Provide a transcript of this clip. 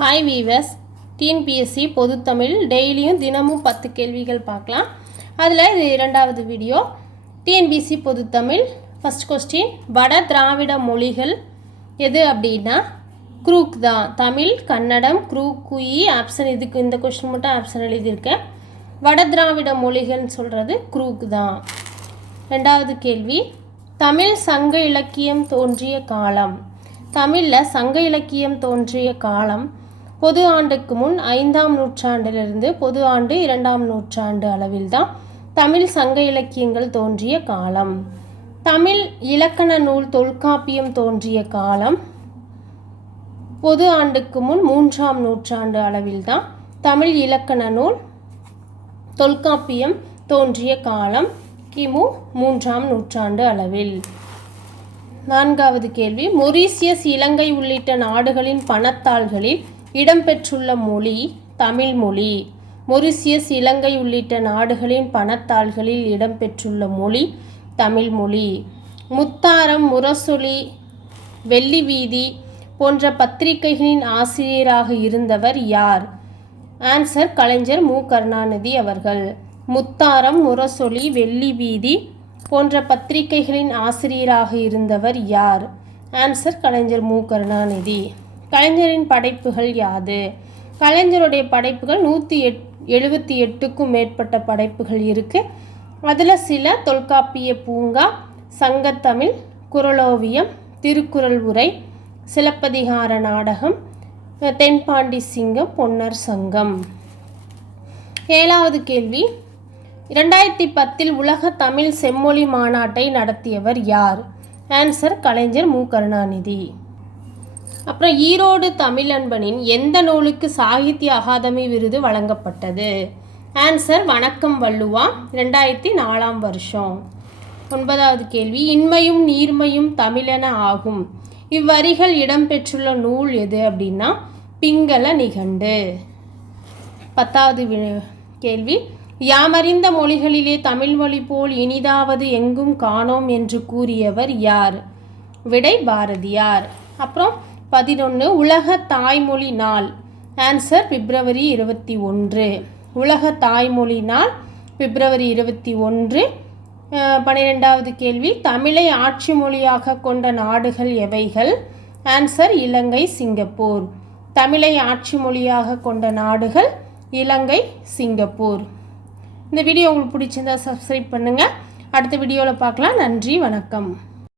Hi viewers, TNPSC பொதுத்தமிழ் டெய்லியும் தினமும் 10 கேள்விகள் பார்க்கலாம். அதில் இது இரண்டாவது வீடியோ. டிஎன்பிஎஸ்சி பொதுத்தமிழ் ஃபஸ்ட் கொஸ்டின், வட திராவிட மொழிகள் எது அப்படின்னா குரூக் தான். தமிழ், கன்னடம், குரூக், குயி. ஆப்ஷன் இதுக்கு இந்த கொஸ்டின் மட்டும் ஆப்ஷன் எழுதியிருக்கேன். வட திராவிட மொழிகள்னு சொல்கிறது குரூக் தான். ரெண்டாவது கேள்வி, தமிழ் சங்க இலக்கியம் தோன்றிய காலம். தமிழில் சங்க இலக்கியம் தோன்றிய காலம் பொது ஆண்டுக்கு முன் 5ஆம் நூற்றாண்டிலிருந்து பொது ஆண்டு 2ஆம் நூற்றாண்டு அளவில் தான் தமிழ் சங்க இலக்கியங்கள் தோன்றிய காலம். தமிழ் இலக்கண நூல் தொல்காப்பியம் தோன்றிய காலம் பொது ஆண்டுக்கு முன் 3ஆம் நூற்றாண்டு அளவில் தான் தமிழ் இலக்கண நூல் தொல்காப்பியம் தோன்றிய காலம் கிமு 3ஆம் நூற்றாண்டு அளவில். நான்காவது கேள்வி, மொரீசியஸ், இலங்கை உள்ளிட்ட நாடுகளின் பணத்தாள்களில் இடம்பெற்றுள்ள மொழி தமிழ் மொழி. மொரீசியஸ், இலங்கை உள்ளிட்ட நாடுகளின் பணத்தாள்களில் இடம்பெற்றுள்ள மொழி தமிழ் மொழி. முத்தாரம், முரசொலி, வெள்ளி வீதி போன்ற பத்திரிகைகளின் ஆசிரியராக இருந்தவர் யார்? ஆன்சர் கலைஞர் மு. கருணாநிதி அவர்கள். முத்தாரம், முரசொலி, வெள்ளி வீதி போன்ற பத்திரிகைகளின் ஆசிரியராக இருந்தவர் யார்? ஆன்சர் கலைஞர் மு. கருணாநிதி. கலைஞரின் படைப்புகள் யாது? கலைஞருடைய படைப்புகள் 178க்கும் மேற்பட்ட படைப்புகள் இருக்குது. அதில் சில தொல்காப்பிய பூங்கா, சங்கத்தமிழ், குறளோவியம், திருக்குறள் உரை, சிலப்பதிகார நாடகம், தென்பாண்டி சிங்கம், பொன்னர் சங்கம். ஏழாவது கேள்வி, 2010 உலக தமிழ் செம்மொழி மாநாட்டை நடத்தியவர் யார்? ஆன்சர் கலைஞர் மு. கருணாநிதி. அப்புறம் ஈரோடு தமிழன்பனின் எந்த நூலுக்கு சாகித்ய அகாதமி விருது வழங்கப்பட்டது? ஆன்சர் வணக்கம் வள்ளுவா, 2004ஆம் வருஷம். 9வது கேள்வி, இன்மையும் நீர்மையும் தமிழென ஆகும். இவ்வரிகள் இடம்பெற்றுள்ள நூல் எது அப்படின்னா பிங்கள நிகண்டு. 10வது கேள்வி, யாமறிந்த மொழிகளிலே தமிழ் மொழி போல் இனிதாவது எங்கும் காணோம் என்று கூறியவர் யார்? விடை பாரதியார். அப்புறம் 11, உலக தாய்மொழி நாள். ஆன்சர் பிப்ரவரி 21. உலக தாய்மொழி நாள் பிப்ரவரி 21. 12வது கேள்வி, தமிழை ஆட்சி மொழியாக கொண்ட நாடுகள் எவைகள்? ஆன்சர் இலங்கை, சிங்கப்பூர். தமிழை ஆட்சி மொழியாக கொண்ட நாடுகள் இலங்கை, சிங்கப்பூர். இந்த வீடியோ உங்களுக்கு பிடிச்சிருந்தா சப்ஸ்கிரைப் பண்ணுங்கள். அடுத்த வீடியோவில் பார்க்கலாம். நன்றி, வணக்கம்.